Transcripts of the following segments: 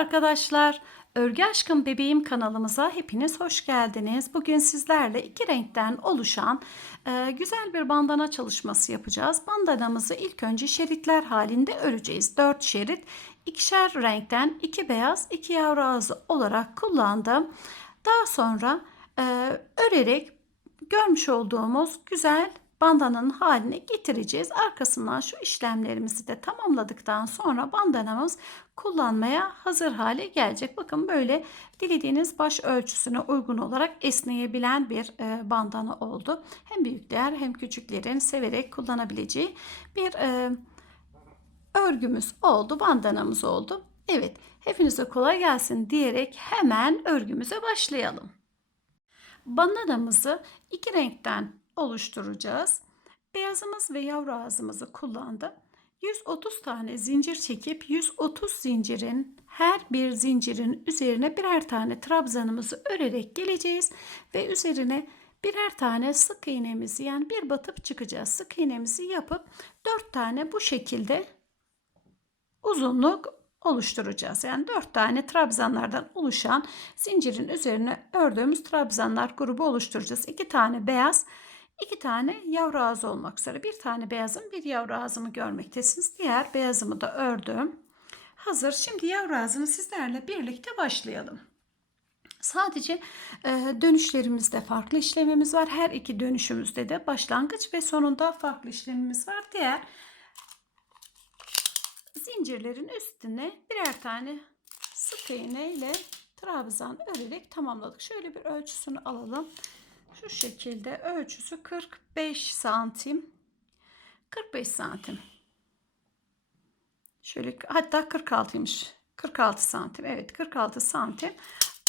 arkadaşlar. Örgü Aşkım Bebeğim kanalımıza hepiniz hoş geldiniz. Bugün sizlerle iki renkten oluşan e, güzel bir bandana çalışması yapacağız. Bandanamızı ilk önce şeritler halinde öreceğiz. 4 şerit, ikişer renkten iki beyaz, iki yavru ağzı olarak kullandım. Daha sonra e, örerek görmüş olduğumuz güzel bandananın haline getireceğiz. Arkasından şu işlemlerimizi de tamamladıktan sonra bandanamız kullanmaya hazır hale gelecek. Bakın böyle dilediğiniz baş ölçüsüne uygun olarak esneyebilen bir e, bandana oldu. Hem büyükler hem küçüklerin severek kullanabileceği bir e, örgümüz oldu, bandanamız oldu. Evet, hepinize kolay gelsin diyerek hemen örgümüze başlayalım. Bandanamızı iki renkten oluşturacağız. Beyazımız ve yavru ağzımızı kullandım. 130 tane zincir çekip 130 zincirin her bir zincirin üzerine birer tane trabzanımızı örerek geleceğiz ve üzerine birer tane sık iğnemizi yani bir batıp çıkacağız. Sık iğnemizi yapıp 4 tane bu şekilde uzunluk oluşturacağız. Yani 4 tane trabzanlardan oluşan zincirin üzerine ördüğümüz trabzanlar grubu oluşturacağız. 2 tane beyaz, 2 tane yavru ağzı olmak üzere. Bir tane beyazım, bir yavru ağzımı görmektesiniz. Diğer beyazımı da ördüm. Hazır. Şimdi yavru ağzını sizlerle birlikte başlayalım. Sadece e, dönüşlerimizde farklı işlemimiz var. Her iki dönüşümüzde de başlangıç ve sonunda farklı işlemimiz var. Diğer zincirlerin üstüne birer tane sık iğne ile trabzan örerek tamamladık. Şöyle bir ölçüsünü alalım. Şu şekilde ölçüsü 45 santim. 45 santim. Şöyle hatta 46'ymış. 46 santim. Evet 46 santim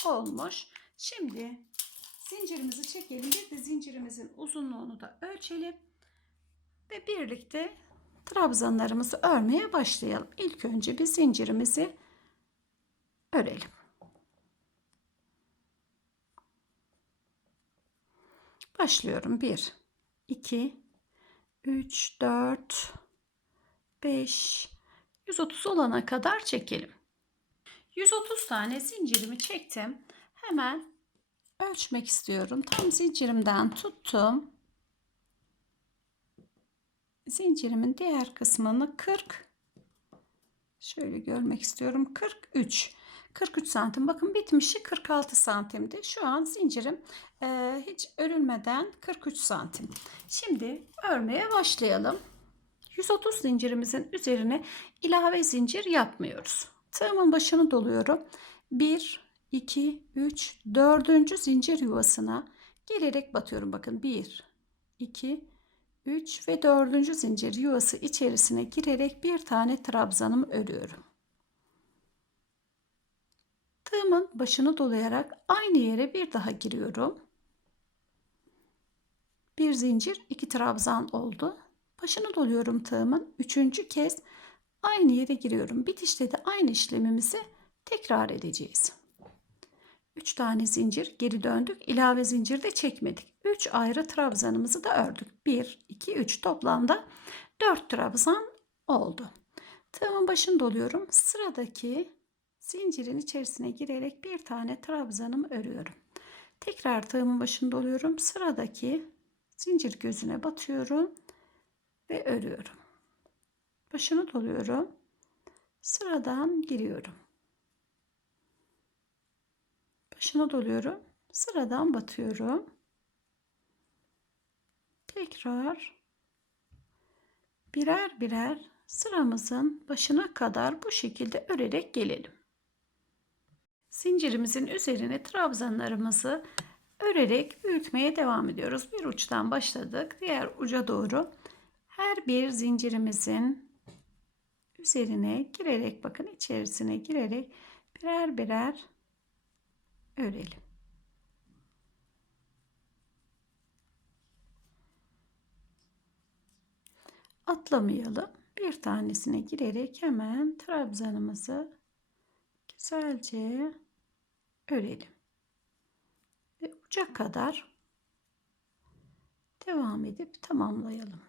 olmuş. Şimdi zincirimizi çekelim. Bir de zincirimizin uzunluğunu da ölçelim. Ve birlikte trabzanlarımızı örmeye başlayalım. İlk önce bir zincirimizi örelim. Başlıyorum. 1 2 3 4 5 130 olana kadar çekelim. 130 tane zincirimi çektim. Hemen ölçmek istiyorum. Tam zincirimden tuttum. Zincirimin diğer kısmını 40 şöyle görmek istiyorum. 43 43 santim. Bakın bitmişi 46 santimdi. Şu an zincirim e, hiç örülmeden 43 santim. Şimdi örmeye başlayalım. 130 zincirimizin üzerine ilave zincir yapmıyoruz. Tığımın başını doluyorum. 1, 2, 3, 4. zincir yuvasına gelerek batıyorum. Bakın 1, 2, 3 ve 4. zincir yuvası içerisine girerek bir tane trabzanımı örüyorum. Tığımın başını dolayarak aynı yere bir daha giriyorum. Bir zincir, iki trabzan oldu. Başını doluyorum tığımın. Üçüncü kez aynı yere giriyorum. Bitişte de aynı işlemimizi tekrar edeceğiz. 3 tane zincir geri döndük. İlave zincir de çekmedik. 3 ayrı trabzanımızı da ördük. 1, 2, 3 toplamda 4 trabzan oldu. Tığımın başını doluyorum. Sıradaki zincirin içerisine girerek bir tane trabzanımı örüyorum. Tekrar tığımın başını doluyorum. Sıradaki zincir gözüne batıyorum ve örüyorum. Başını doluyorum. Sıradan giriyorum. Başına doluyorum. Sıradan batıyorum. Tekrar birer birer sıramızın başına kadar bu şekilde örerek gelelim. Zincirimizin üzerine trabzanlarımızı örerek büyütmeye devam ediyoruz. Bir uçtan başladık. Diğer uca doğru her bir zincirimizin üzerine girerek bakın içerisine girerek birer birer örelim. Atlamayalım. Bir tanesine girerek hemen trabzanımızı güzelce örelim. Ve uca kadar devam edip tamamlayalım.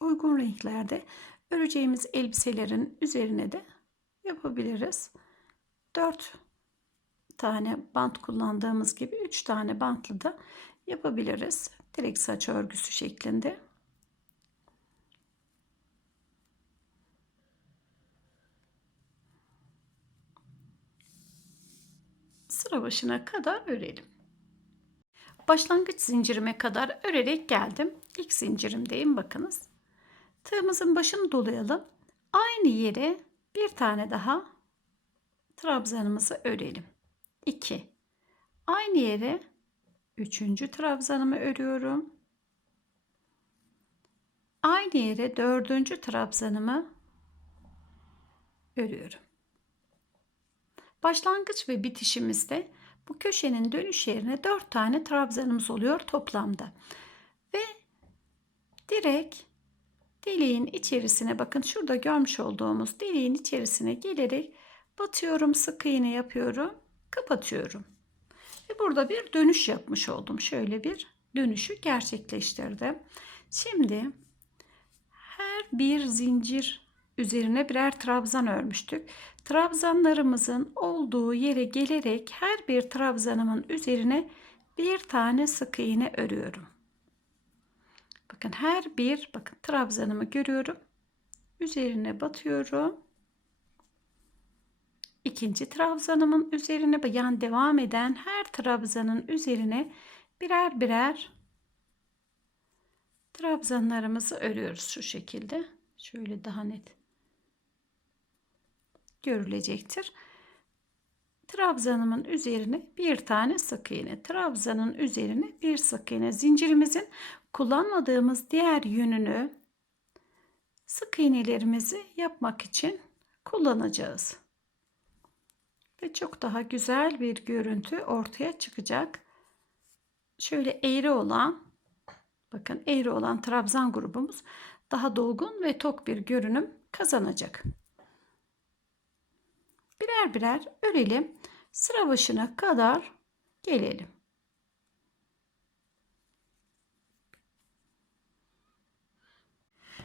uygun renklerde öreceğimiz elbiselerin üzerine de yapabiliriz. 4 tane bant kullandığımız gibi 3 tane bantlı da yapabiliriz. Direkt saç örgüsü şeklinde. Başına kadar örelim. Başlangıç zincirime kadar örerek geldim. İlk zincirimdeyim bakınız. Tığımızın başını dolayalım. Aynı yere bir tane daha trabzanımızı örelim. 2. Aynı yere 3. trabzanımı örüyorum. Aynı yere 4. trabzanımı örüyorum. Başlangıç ve bitişimizde bu köşenin dönüş yerine 4 tane trabzanımız oluyor toplamda. Ve direkt deliğin içerisine bakın şurada görmüş olduğumuz deliğin içerisine gelerek batıyorum sık iğne yapıyorum kapatıyorum. Ve burada bir dönüş yapmış oldum. Şöyle bir dönüşü gerçekleştirdim. Şimdi her bir zincir üzerine birer trabzan örmüştük. Trabzanlarımızın olduğu yere gelerek her bir trabzanımın üzerine bir tane sık iğne örüyorum. Bakın her bir bakın trabzanımı görüyorum. Üzerine batıyorum. İkinci trabzanımın üzerine yani devam eden her trabzanın üzerine birer birer trabzanlarımızı örüyoruz şu şekilde. Şöyle daha net görülecektir. Trabzanımın üzerine bir tane sık iğne, trabzanın üzerine bir sık iğne. Zincirimizin kullanmadığımız diğer yönünü sık iğnelerimizi yapmak için kullanacağız. Ve çok daha güzel bir görüntü ortaya çıkacak. Şöyle eğri olan bakın eğri olan trabzan grubumuz daha dolgun ve tok bir görünüm kazanacak birer birer örelim. Sıra başına kadar gelelim.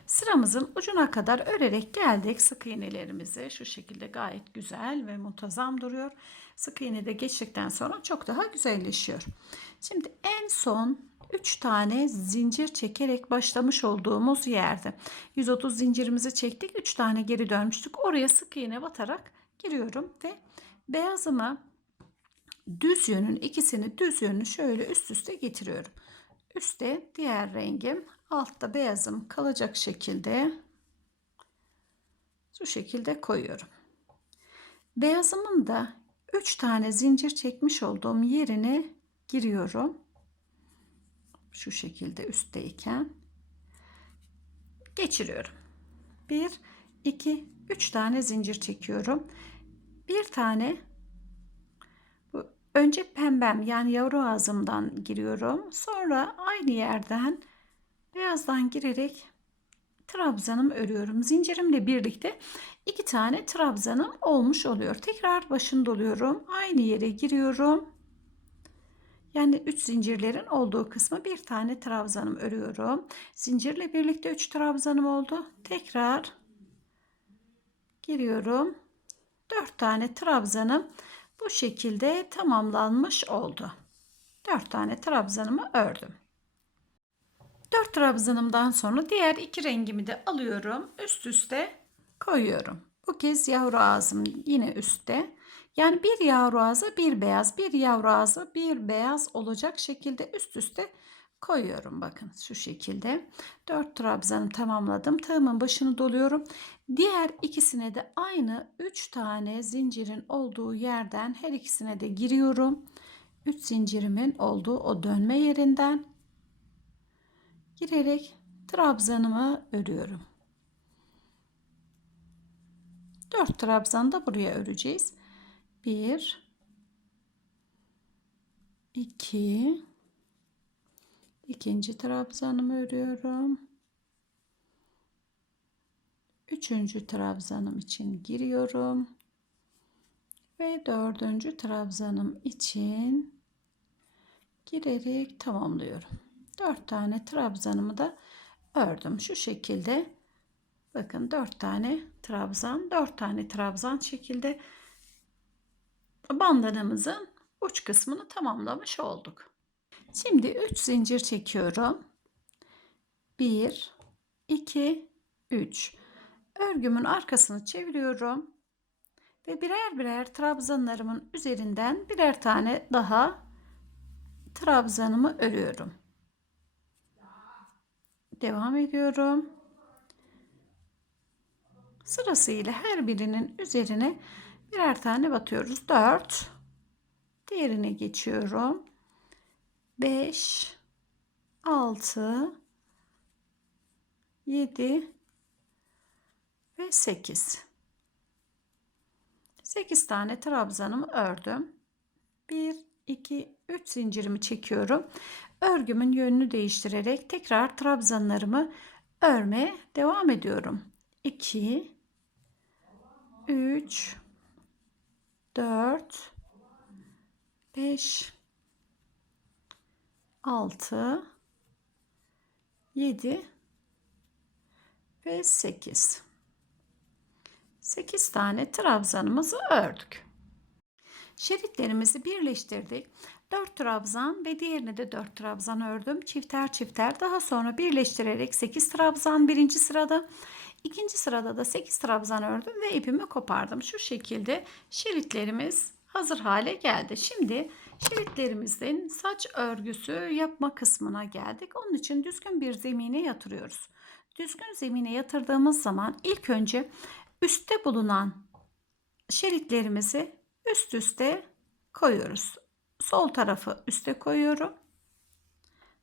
Sıramızın ucuna kadar örerek geldik. Sık iğnelerimizi şu şekilde gayet güzel ve muntazam duruyor. Sık iğne de geçtikten sonra çok daha güzelleşiyor. Şimdi en son 3 tane zincir çekerek başlamış olduğumuz yerde 130 zincirimizi çektik 3 tane geri dönmüştük oraya sık iğne batarak giriyorum ve beyazımı düz yönün ikisini düz yönü şöyle üst üste getiriyorum. Üste diğer rengim altta beyazım kalacak şekilde şu şekilde koyuyorum. Beyazımın da 3 tane zincir çekmiş olduğum yerine giriyorum. Şu şekilde üstteyken geçiriyorum. 1 2 3 tane zincir çekiyorum. Bir tane önce pembem yani yavru ağzımdan giriyorum. Sonra aynı yerden beyazdan girerek trabzanım örüyorum. Zincirimle birlikte iki tane trabzanım olmuş oluyor. Tekrar başını doluyorum. Aynı yere giriyorum. Yani 3 zincirlerin olduğu kısmı bir tane trabzanım örüyorum. Zincirle birlikte 3 trabzanım oldu. Tekrar giriyorum. 4 tane trabzanım bu şekilde tamamlanmış oldu. 4 tane trabzanımı ördüm. 4 trabzanımdan sonra diğer iki rengimi de alıyorum. Üst üste koyuyorum. Bu kez yavru ağzım yine üstte. Yani bir yavru ağzı bir beyaz, bir yavru ağzı bir beyaz olacak şekilde üst üste koyuyorum. Bakın şu şekilde. 4 trabzanı tamamladım. Tığımın başını doluyorum. Diğer ikisine de aynı 3 tane zincirin olduğu yerden her ikisine de giriyorum. 3 zincirimin olduğu o dönme yerinden girerek trabzanımı örüyorum. 4 trabzan da buraya öreceğiz. 1 2 ikinci trabzanımı örüyorum. Üçüncü trabzanım için giriyorum. Ve dördüncü trabzanım için girerek tamamlıyorum. Dört tane trabzanımı da ördüm. Şu şekilde bakın 4 tane trabzan, 4 tane trabzan şekilde bandanamızın uç kısmını tamamlamış olduk. Şimdi 3 zincir çekiyorum. 1 2 3 Örgümün arkasını çeviriyorum ve birer birer trabzanlarımın üzerinden birer tane daha trabzanımı örüyorum. Devam ediyorum. Sırasıyla her birinin üzerine birer tane batıyoruz. 4 diğerine geçiyorum. 5 6 7 ve 8 8 tane trabzanımı ördüm. 1 2 3 zincirimi çekiyorum. Örgümün yönünü değiştirerek tekrar trabzanlarımı örmeye devam ediyorum. 2 3 4 5 6 7 ve 8 8 tane trabzanımızı ördük. Şeritlerimizi birleştirdik. 4 trabzan ve diğerini de 4 trabzan ördüm. Çifter çifter daha sonra birleştirerek 8 trabzan birinci sırada. ikinci sırada da 8 trabzan ördüm ve ipimi kopardım. Şu şekilde şeritlerimiz hazır hale geldi. Şimdi şeritlerimizin saç örgüsü yapma kısmına geldik. Onun için düzgün bir zemine yatırıyoruz. Düzgün zemine yatırdığımız zaman ilk önce üstte bulunan şeritlerimizi üst üste koyuyoruz. Sol tarafı üste koyuyorum.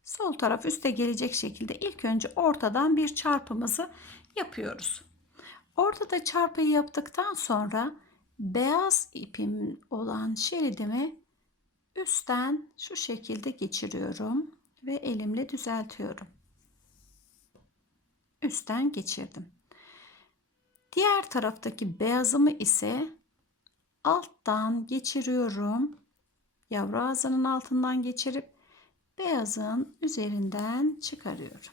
Sol taraf üste gelecek şekilde ilk önce ortadan bir çarpımızı yapıyoruz. Ortada çarpıyı yaptıktan sonra beyaz ipim olan şeridimi üstten şu şekilde geçiriyorum ve elimle düzeltiyorum. Üstten geçirdim. Diğer taraftaki beyazımı ise alttan geçiriyorum. Yavru ağzının altından geçirip beyazın üzerinden çıkarıyorum.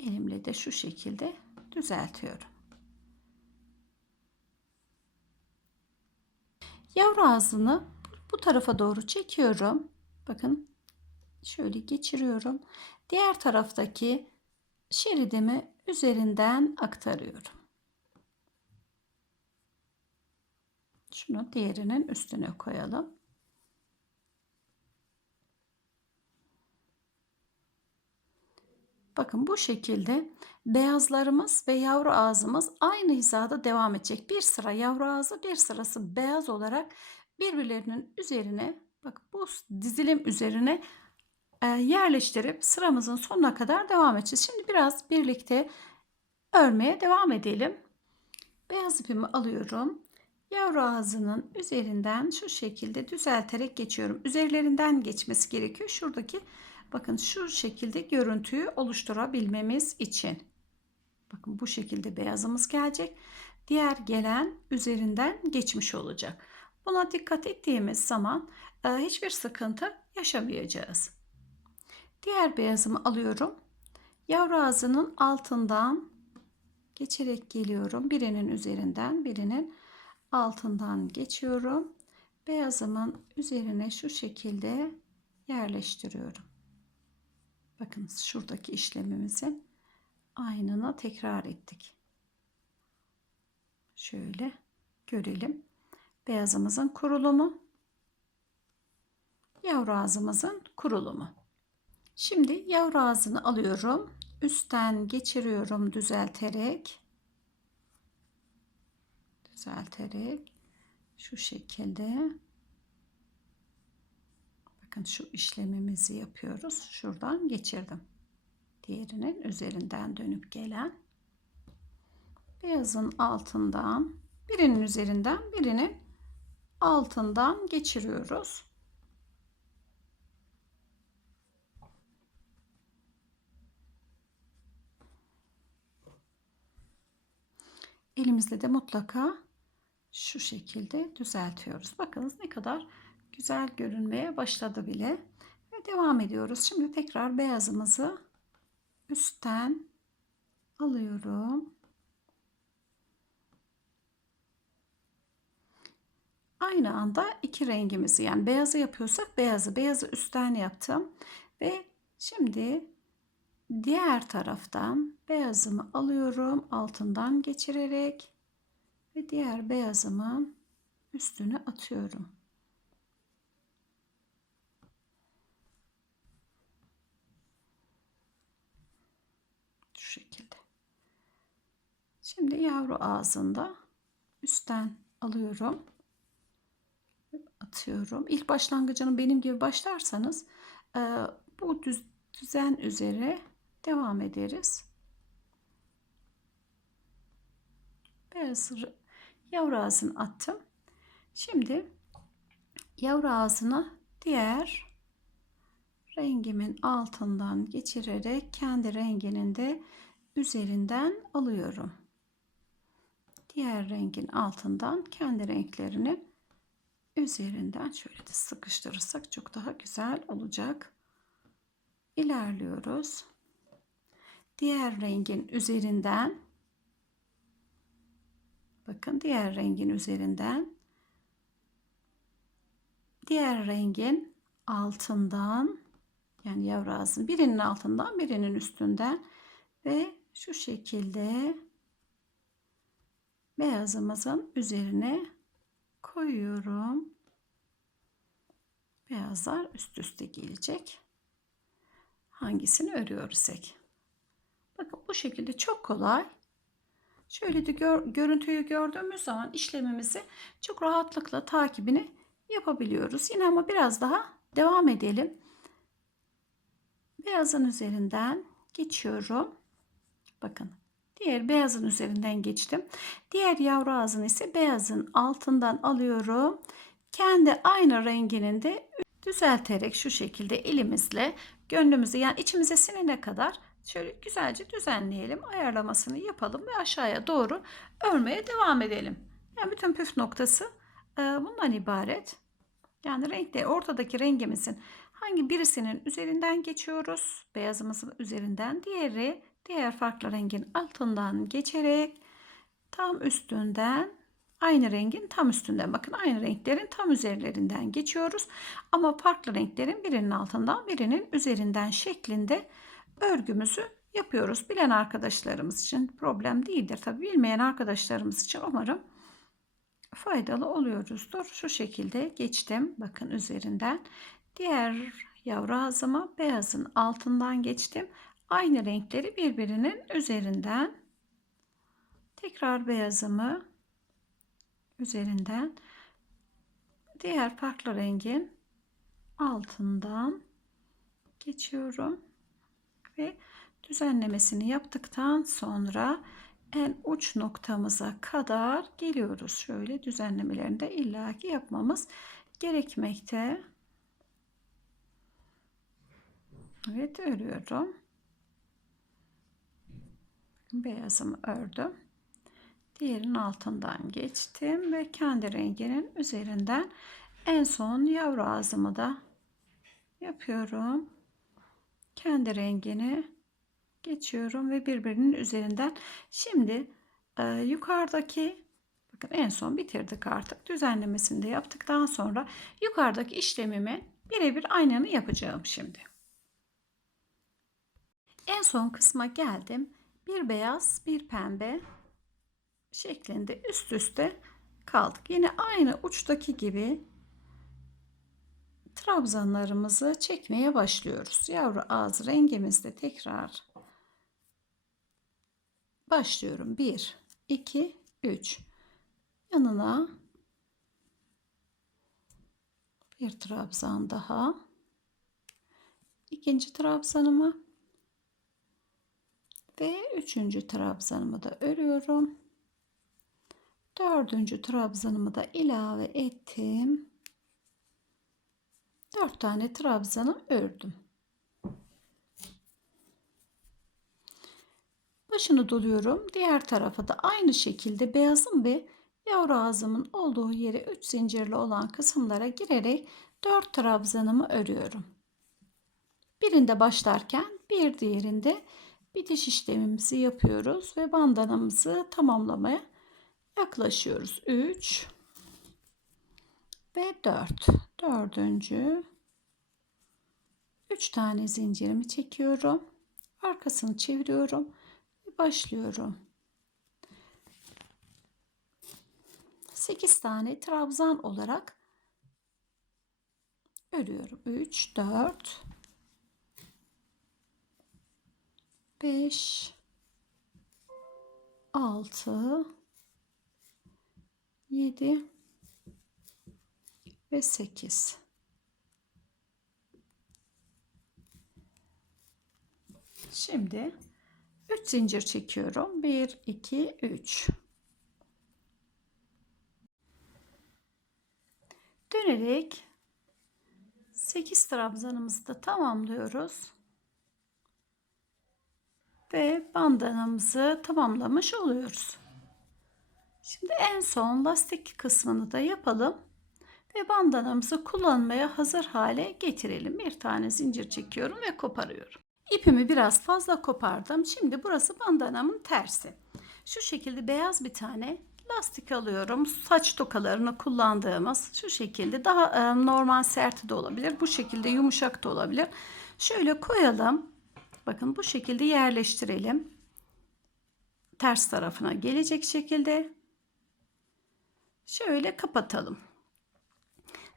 Elimle de şu şekilde düzeltiyorum. Yavru ağzını bu tarafa doğru çekiyorum. Bakın şöyle geçiriyorum. Diğer taraftaki şeridimi üzerinden aktarıyorum. Şunu diğerinin üstüne koyalım. Bakın bu şekilde beyazlarımız ve yavru ağzımız aynı hizada devam edecek. Bir sıra yavru ağzı bir sırası beyaz olarak birbirlerinin üzerine bak bu dizilim üzerine e, yerleştirip sıramızın sonuna kadar devam edeceğiz. Şimdi biraz birlikte örmeye devam edelim. Beyaz ipimi alıyorum. Yavru ağzının üzerinden şu şekilde düzelterek geçiyorum. Üzerlerinden geçmesi gerekiyor. Şuradaki bakın şu şekilde görüntüyü oluşturabilmemiz için. Bakın bu şekilde beyazımız gelecek. Diğer gelen üzerinden geçmiş olacak. Buna dikkat ettiğimiz zaman e, hiçbir sıkıntı yaşamayacağız. Diğer beyazımı alıyorum. Yavru ağzının altından geçerek geliyorum. Birinin üzerinden birinin altından geçiyorum. Beyazımın üzerine şu şekilde yerleştiriyorum. Bakın şuradaki işlemimizin aynını tekrar ettik. Şöyle görelim. Beyazımızın kurulumu, yavru ağzımızın kurulumu. Şimdi yavru ağzını alıyorum. Üstten geçiriyorum düzelterek. Düzelterek şu şekilde bakın şu işlemimizi yapıyoruz. Şuradan geçirdim. Diğerinin üzerinden dönüp gelen beyazın altından birinin üzerinden birinin altından geçiriyoruz. elimizle de mutlaka şu şekilde düzeltiyoruz. Bakınız ne kadar güzel görünmeye başladı bile. Ve devam ediyoruz. Şimdi tekrar beyazımızı üstten alıyorum. Aynı anda iki rengimizi yani beyazı yapıyorsak beyazı, beyazı üstten yaptım. Ve şimdi diğer taraftan beyazımı alıyorum altından geçirerek ve diğer beyazımın üstüne atıyorum. Şu şekilde. Şimdi yavru ağzında üstten alıyorum. Atıyorum. İlk başlangıcını benim gibi başlarsanız e, bu düz, düzen üzere devam ederiz. Beyaz yavru ağzını attım. Şimdi yavru ağzına diğer rengimin altından geçirerek kendi renginin de üzerinden alıyorum. Diğer rengin altından kendi renklerini üzerinden şöyle de sıkıştırırsak çok daha güzel olacak. İlerliyoruz. Diğer rengin üzerinden bakın diğer rengin üzerinden diğer rengin altından yani yavru ağzın birinin altından birinin üstünden ve şu şekilde beyazımızın üzerine koyuyorum. Beyazlar üst üste gelecek. Hangisini örüyorsak. Bakın bu şekilde çok kolay. Şöyle de gör, görüntüyü gördüğümüz zaman işlemimizi çok rahatlıkla takibini yapabiliyoruz. Yine ama biraz daha devam edelim. Beyazın üzerinden geçiyorum. Bakın diğer beyazın üzerinden geçtim. Diğer yavru ağzını ise beyazın altından alıyorum. Kendi aynı renginin de düzelterek şu şekilde elimizle gönlümüzü yani içimize sinene kadar şöyle güzelce düzenleyelim. Ayarlamasını yapalım ve aşağıya doğru örmeye devam edelim. Yani bütün püf noktası e, bundan ibaret. Yani renkte ortadaki rengimizin hangi birisinin üzerinden geçiyoruz? Beyazımızın üzerinden. Diğeri diğer farklı rengin altından geçerek tam üstünden aynı rengin tam üstünden bakın aynı renklerin tam üzerlerinden geçiyoruz. Ama farklı renklerin birinin altından birinin üzerinden şeklinde örgümüzü yapıyoruz. Bilen arkadaşlarımız için problem değildir. Tabi bilmeyen arkadaşlarımız için umarım faydalı oluyoruzdur. Şu şekilde geçtim. Bakın üzerinden. Diğer yavru ağzıma beyazın altından geçtim. Aynı renkleri birbirinin üzerinden tekrar beyazımı üzerinden diğer farklı rengin altından geçiyorum ve düzenlemesini yaptıktan sonra en uç noktamıza kadar geliyoruz. Şöyle düzenlemelerini de illaki yapmamız gerekmekte. Evet örüyorum. Beyazımı ördüm. Diğerinin altından geçtim ve kendi renginin üzerinden en son yavru ağzımı da yapıyorum. Kendi rengini geçiyorum ve birbirinin üzerinden. Şimdi e, yukarıdaki bakın en son bitirdik artık. Düzenlemesini de yaptıktan sonra yukarıdaki işlemimi birebir aynını yapacağım şimdi. En son kısma geldim. Bir beyaz, bir pembe şeklinde üst üste kaldık. Yine aynı uçtaki gibi trabzanlarımızı çekmeye başlıyoruz. Yavru ağız rengimizde tekrar başlıyorum. 1 2 3 yanına bir trabzan daha ikinci trabzanımı ve üçüncü trabzanımı da örüyorum. Dördüncü trabzanımı da ilave ettim. Dört tane trabzanı ördüm. Başını doluyorum. Diğer tarafa da aynı şekilde beyazım ve yavru ağzımın olduğu yere 3 zincirli olan kısımlara girerek 4 trabzanımı örüyorum. Birinde başlarken bir diğerinde bitiş işlemimizi yapıyoruz ve bandanamızı tamamlamaya yaklaşıyoruz. 3 ve 4. Dördüncü 3 tane zincirimi çekiyorum. Arkasını çeviriyorum ve başlıyorum. 8 tane trabzan olarak örüyorum. 3 4 5 6 7 ve 8 Şimdi 3 zincir çekiyorum. 1 2 3 Dönerek 8 trabzanımızı da tamamlıyoruz. Ve bandanamızı tamamlamış oluyoruz. Şimdi en son lastik kısmını da yapalım. Ve bandanamızı kullanmaya hazır hale getirelim. Bir tane zincir çekiyorum ve koparıyorum. İpimi biraz fazla kopardım. Şimdi burası bandanamın tersi. Şu şekilde beyaz bir tane lastik alıyorum. Saç tokalarını kullandığımız şu şekilde daha e, normal sert de olabilir. Bu şekilde yumuşak da olabilir. Şöyle koyalım. Bakın bu şekilde yerleştirelim. Ters tarafına gelecek şekilde. Şöyle kapatalım.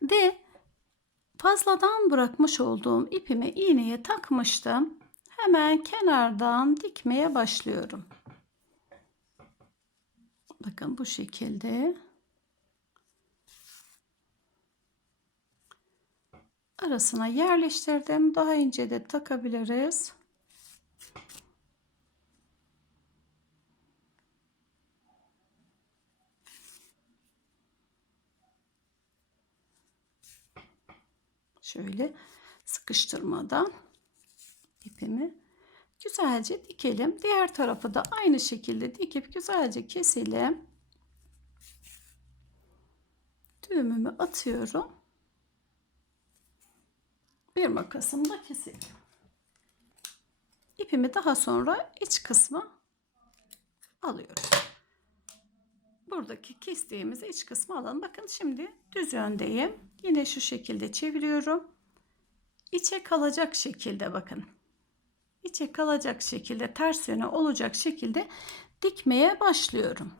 Ve fazladan bırakmış olduğum ipimi iğneye takmıştım. Hemen kenardan dikmeye başlıyorum. Bakın bu şekilde. Arasına yerleştirdim. Daha ince de takabiliriz. Şöyle sıkıştırmadan ipimi güzelce dikelim. Diğer tarafı da aynı şekilde dikip güzelce keselim. Düğümümü atıyorum. Bir makasımla keselim. İpimi daha sonra iç kısmı alıyorum. Buradaki kestiğimiz iç kısmı alalım. Bakın şimdi düz yöndeyim. Yine şu şekilde çeviriyorum. İçe kalacak şekilde bakın içe kalacak şekilde ters yöne olacak şekilde dikmeye başlıyorum.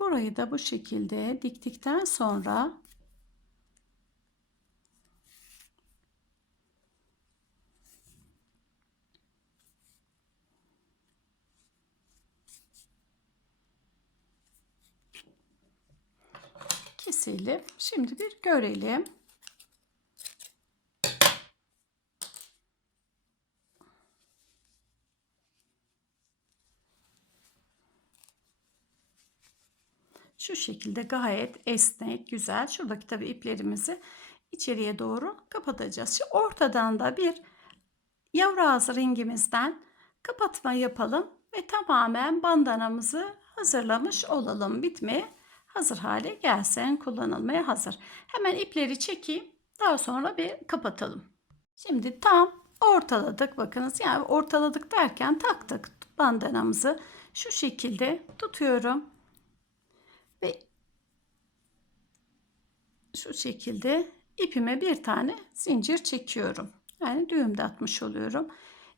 Burayı da bu şekilde diktikten sonra keselim. Şimdi bir görelim. Şu şekilde gayet esnek, güzel. Şuradaki tabi iplerimizi içeriye doğru kapatacağız. Şimdi ortadan da bir yavru ağzı ringimizden kapatma yapalım ve tamamen bandanamızı hazırlamış olalım. Bitmeye hazır hale gelsin. Kullanılmaya hazır. Hemen ipleri çekeyim. Daha sonra bir kapatalım. Şimdi tam ortaladık. Bakınız yani ortaladık derken taktık bandanamızı. Şu şekilde tutuyorum. Ve şu şekilde ipime bir tane zincir çekiyorum. Yani düğüm de atmış oluyorum.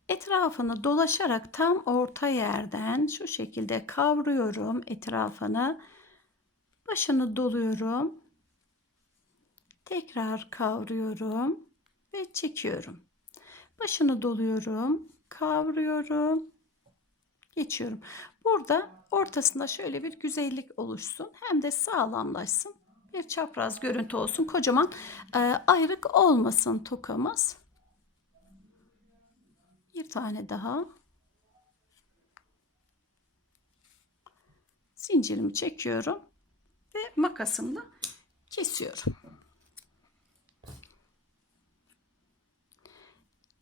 Etrafını dolaşarak tam orta yerden şu şekilde kavruyorum etrafını başını doluyorum. Tekrar kavruyorum ve çekiyorum. Başını doluyorum, kavruyorum, geçiyorum. Burada ortasında şöyle bir güzellik oluşsun. Hem de sağlamlaşsın. Bir çapraz görüntü olsun. Kocaman e, ayrık olmasın tokamız. Bir tane daha. Zincirimi çekiyorum ve makasımla kesiyorum.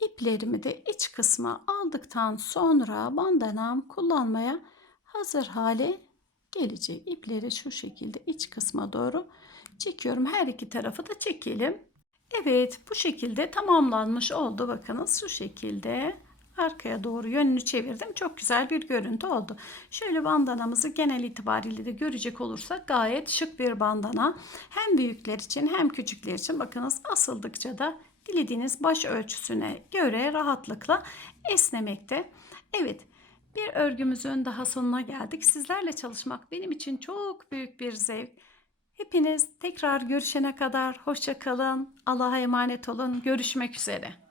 İplerimi de iç kısma aldıktan sonra bandanam kullanmaya hazır hale gelecek. İpleri şu şekilde iç kısma doğru çekiyorum. Her iki tarafı da çekelim. Evet bu şekilde tamamlanmış oldu. Bakınız şu şekilde arkaya doğru yönünü çevirdim. Çok güzel bir görüntü oldu. Şöyle bandanamızı genel itibariyle de görecek olursak gayet şık bir bandana. Hem büyükler için hem küçükler için bakınız asıldıkça da dilediğiniz baş ölçüsüne göre rahatlıkla esnemekte. Evet bir örgümüzün daha sonuna geldik. Sizlerle çalışmak benim için çok büyük bir zevk. Hepiniz tekrar görüşene kadar hoşça kalın. Allah'a emanet olun. Görüşmek üzere.